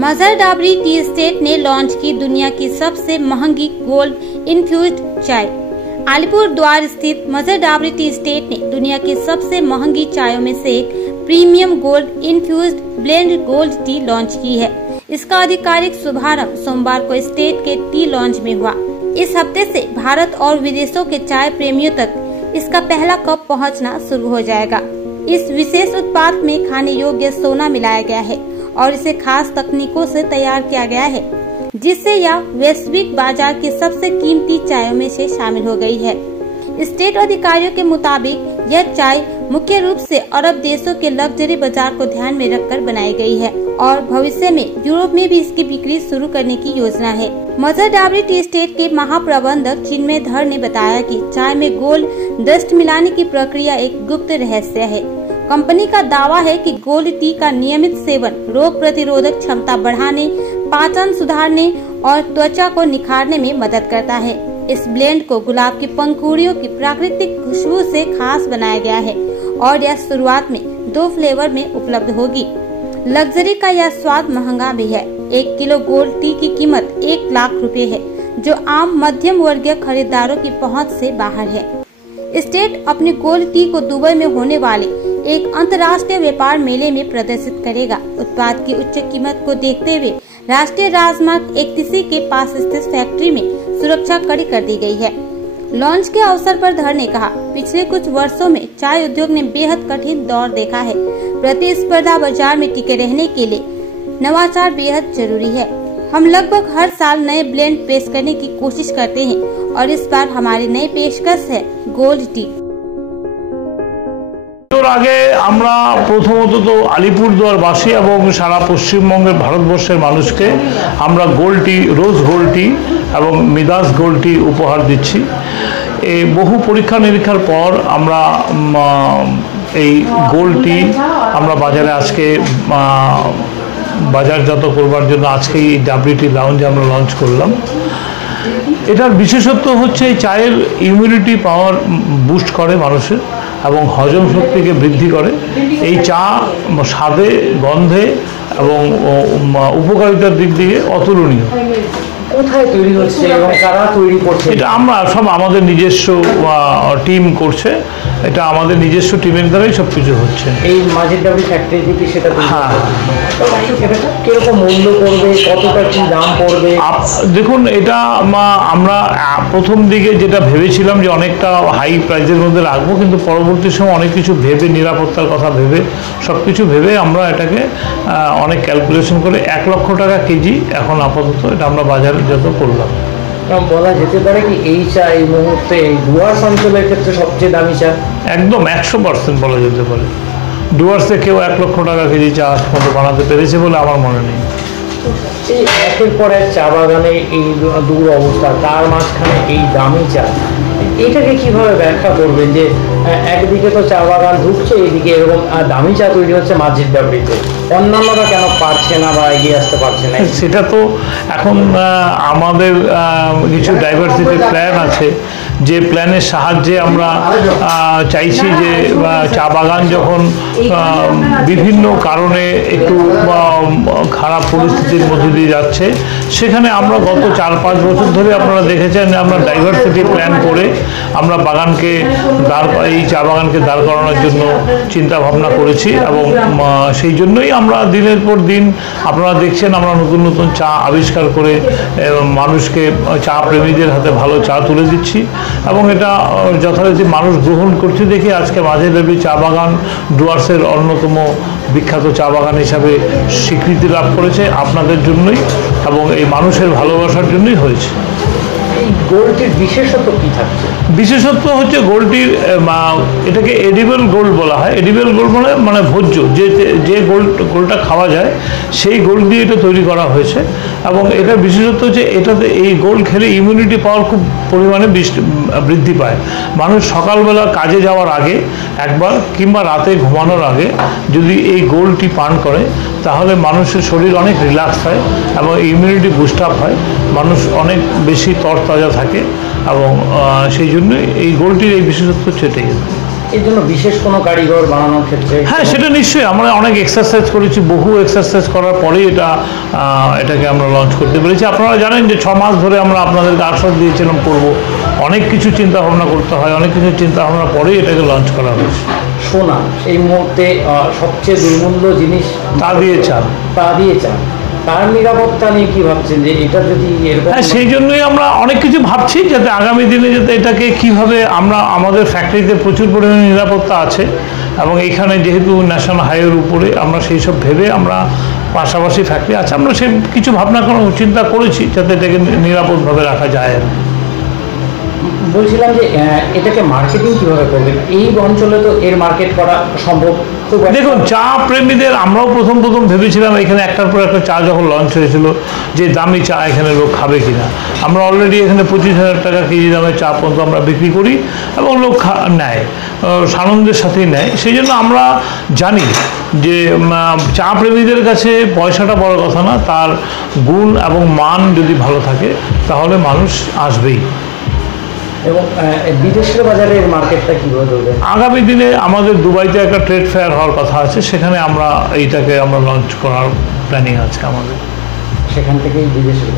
मजर dowry tea estate ने launch की दुनिया की सबसे महंगी गोल्ड इन्फ्यूज्ड चाय। अलीपुरद्वार स्थित मजर डाबरी टी एस्टेट ने दुनिया की सबसे महंगी चायों में से एक premium gold infused blend gold tea launch की है। इसका आधिकारिक शुभारंभ सोमवार को एस्टेट के टी लॉन्च में हुआ। इस हफ्ते से भारत और विदेशों के चाय प्रेमियों तक इसका पहला कप पहुंचना शुरू हो जाएगा। इस विशेष उत्पाद में खाने योग्य सोना मिलाया गया है और इसे खास तकनीकों से तैयार किया गया है, जिससे यह वैश्विक बाजार की सबसे कीमती चायों में से शामिल हो गई है। स्टेट अधिकारियों के मुताबिक यह चाय मुख्य रूप से अरब देशों के लग्जरी बाजार को ध्यान में रखकर बनाई गई है और भविष्य में यूरोप में भी इसकी बिक्री शुरू करने की योजना है। मजर डाबरी टी एस्टेट के महाप्रबंधक चिन्मय धर ने बताया कि चाय में गोल्ड डस्ट मिलाने की प्रक्रिया एक गुप्त रहस्य है। कंपनी का दावा है कि गोल्ड टी का नियमित सेवन रोग प्रतिरोधक क्षमता बढ़ाने, पाचन सुधारने और त्वचा को निखारने में मदद करता है। इस ब्लेंड को गुलाब की पंखुड़ियों की प्राकृतिक खुशबू से खास बनाया गया है और यह शुरुआत में 2 फ्लेवर में उपलब्ध होगी। लग्जरी का यह स्वाद महंगा भी है। 1 किलो गोल्ड टी की कीमत 1 लाख रुपए है, जो आम मध्यम वर्गीय खरीदारों की पहुंच से बाहर है। स्टेट अपने गोल्ड टी को दुबई में होने वाले एक अंतर्राष्ट्रीय व्यापार मेले में प्रदर्शित करेगा। उत्पाद की उच्च कीमत को देखते हुए राष्ट्रीय राजमार्ग 31 के पास स्थित फैक्ट्री में सुरक्षा कड़ी कर दी गई है। लॉन्च के अवसर पर धर ने कहा, पिछले कुछ वर्षों में चाय उद्योग ने बेहद कठिन दौर देखा है। प्रतिस्पर्धा बाजार में टिके रहने के लिए नवाचार बेहद जरूरी है। हम लगभग हर साल नए ब्लेंड पेश करने की कोशिश करते हैं और इस बार हमारी नई पेशकश है गोल्ड टी। আগে আমরা প্রথমত তো আলিপুরদুয়ারবাসী এবং সারা পশ্চিমবঙ্গের ভারতবর্ষের মানুষকে আমরা গোল্ড টি, রোজ গোল্ড টি এবং মিদাস গোল্ড টি উপহার দিচ্ছি। এই বহু পরীক্ষা নিরীক্ষার পর আমরা এই গোল্ড টি আমরা বাজারে আজকে বাজারজাত করবার জন্য আজকে এই ডাবরি টি লাউঞ্জে আমরা লঞ্চ করলাম। এটার বিশেষত্ব হচ্ছে এই চায়ের ইমিউনিটি পাওয়ার বুস্ট করে মানুষের এবং হজম শক্তিকে বৃদ্ধি করে। এই চা স্বাদে, গন্ধে এবং উপকারিতার দিক দিয়ে অতুলনীয়। কোথায় তৈরি হচ্ছে এবং কারা তৈরি করছে? এটা আমরা সব আমাদের নিজস্ব টিম করছে। এটা আমাদের নিজস্ব টিমের দ্বারাই সব কিছু হচ্ছে। এই মাঝের ডাবরি ফ্যাক্টরি থেকে সেটা হ্যাঁ। কিরকম মূল্য পড়বে, কতটা কি দাম পড়বে? দেখুন, এটা আমরা প্রথম দিকে যেটা ভেবেছিলাম যে অনেকটা হাই প্রাইসের মধ্যে রাখবো, কিন্তু পরবর্তী সময় অনেক কিছু ভেবে, নিরাপত্তার কথা ভেবে, সব কিছু ভেবে আমরা এটাকে অনেক ক্যালকুলেশন করে 1 লক্ষ টাকা কেজি এখন আপাতত এটা আমরা বাজারে যত করলাম। বলা যেতে পারে কি এই চা এই মুহূর্তে ডুয়ার্স অঞ্চলের ক্ষেত্রে সবচেয়ে দামি চা? একদম 100% বলা যেতে পারে। ডুয়ার্সে কেউ 1 লক্ষ টাকা কেজি চা বানাতে পেরেছে বলে আমার মনে নেই। এই একের পর এক চা বাগানে এই দূর অবস্থা, তার মাঝখানে এই দামি চা, এটাকে কিভাবে ব্যাখ্যা করবেন যে একদিকে তো চা বাগান ঢুকছে, এইদিকে এরকম দামি চা তৈরি হচ্ছে মাঝের ডাবরিতে, অন্যান্যরা কেন পারছে না বা এগিয়ে আসতে পারছে না? সেটা তো এখন আমাদের কিছু ডাইভার্সিটি প্ল্যান আছে, যে প্ল্যানের সাহায্যে আমরা চাইছি যে চা বাগান যখন বিভিন্ন কারণে একটু খারাপ পরিস্থিতির মধ্যে দিয়ে যাচ্ছে, সেখানে আমরা গত 4-5 বছর ধরে আপনারা দেখেছেন আমরা ডাইভার্সিটি প্ল্যান করে আমরা বাগানকে এই চা বাগানকে দাঁড় করানোর জন্য চিন্তা ভাবনা করেছি এবং সেই জন্যই আমরা দিনের পর দিন আপনারা দেখছেন আমরা নতুন নতুন চা আবিষ্কার করে মানুষকে, চা প্রেমীদের হাতে ভালো চা তুলে দিচ্ছি এবং এটা যথারীতি মানুষ গ্রহণ করতে দেখে আজকে মাঝের ডাবরি চা বাগান ডুয়ার্সের অন্যতম বিখ্যাত চা বাগান হিসাবে স্বীকৃতি লাভ করেছে আপনাদের জন্যই এবং এই মানুষের ভালোবাসার জন্যই হয়েছে। গোল্ডটির বিশেষত্ব কি থাকছে? বিশেষত্ব হচ্ছে গোল্ডটির এটাকে এডিবল গোল্ড বলা হয়। এডিবল গোল্ড মানে ভোজ্য, যে গোল্ডটা খাওয়া যায় সেই গোল্ড দিয়ে এটা তৈরি করা হয়েছে এবং এটার বিশেষত্ব হচ্ছে এটাতে এই গোল্ড খেলে ইমিউনিটি পাওয়ার খুব পরিমাণে বৃদ্ধি পায়। মানুষ সকালবেলা কাজে যাওয়ার আগে একবার কিংবা রাতে ঘুমানোর আগে যদি এই গোল্ডটি পান করে তাহলে মানুষের শরীর অনেক রিল্যাক্স হয় এবং ইমিউনিটি বুস্ট আপ হয়, মানুষ অনেক বেশি তরতাজা থাকে এবং সেই জন্যই এই গোল্ডটির এই বিশেষত্ব হচ্ছে এটাই। এর জন্য বিশেষ কোনো কারিগর বানানোর ক্ষেত্রে? হ্যাঁ, সেটা নিশ্চয়ই। আমরা অনেক এক্সারসাইজ করেছি, বহু এক্সারসাইজ করার পরেই এটাকে আমরা লঞ্চ করতে পেরেছি। আপনারা জানেন যে 6 মাস ধরে আমরা আপনাদেরকে আশ্বাস দিয়েছিলাম করব, অনেক কিছু চিন্তা ভাবনা করতে হয়, অনেক কিছু চিন্তা ভাবনা পরেই এটাকে লঞ্চ করা হয়েছে। সোনা এই মুহূর্তে সবচেয়ে দুর্মূল্য জিনিস, তা দিয়ে চাল। তার নিরাপত্তা নিয়ে কি ভাবছেন যে এটা যদি এরকম? হ্যাঁ, সেই জন্যই আমরা অনেক কিছু ভাবছি, যাতে আগামী দিনে যাতে এটাকে কিভাবে আমরা, আমাদের ফ্যাক্টরিতে প্রচুর পরিমাণে নিরাপত্তা আছে এবং এখানে যেহেতু ন্যাশনাল হাইওয়ের উপরে, আমরা সেই সব ভেবে আমরা পাশাপাশি ফ্যাক্টরি আছে, আমরা সে কিছু ভাবনা চিন্তা করেছি যাতে এটাকে নিরাপদভাবে রাখা যায়। বলছিলাম যে এটাকে মার্কেটিং কিভাবে করবেন? এই অঞ্চলে তো এর মার্কেট করা সম্ভব? দেখুন, চা প্রেমীদের আমরাও প্রথম ভেবেছিলাম এখানে একটার পর একটা চা যখন লঞ্চ হয়েছিল যে দামি চা এখানে লোক খাবে কিনা। আমরা অলরেডি এখানে 25,000 টাকা কেজি দামের চা পর্যন্ত আমরা বিক্রি করি এবং লোক নেয়, সানন্দের সাথেই নেয়। সেই জন্য আমরা জানি যে চা প্রেমীদের কাছে পয়সাটা বড় কথা না, তার গুণ এবং মান যদি ভালো থাকে তাহলে মানুষ আসবেই। এবং বিদেশের বাজারে এর মার্কেটটা কীভাবে ধরবে? আগামী দিনে আমাদের দুবাইতে একটা ট্রেড ফেয়ার হওয়ার কথা আছে, সেখানে আমরা লঞ্চ করার প্ল্যানিং আছে আমাদের। সেখান থেকেই বিদেশের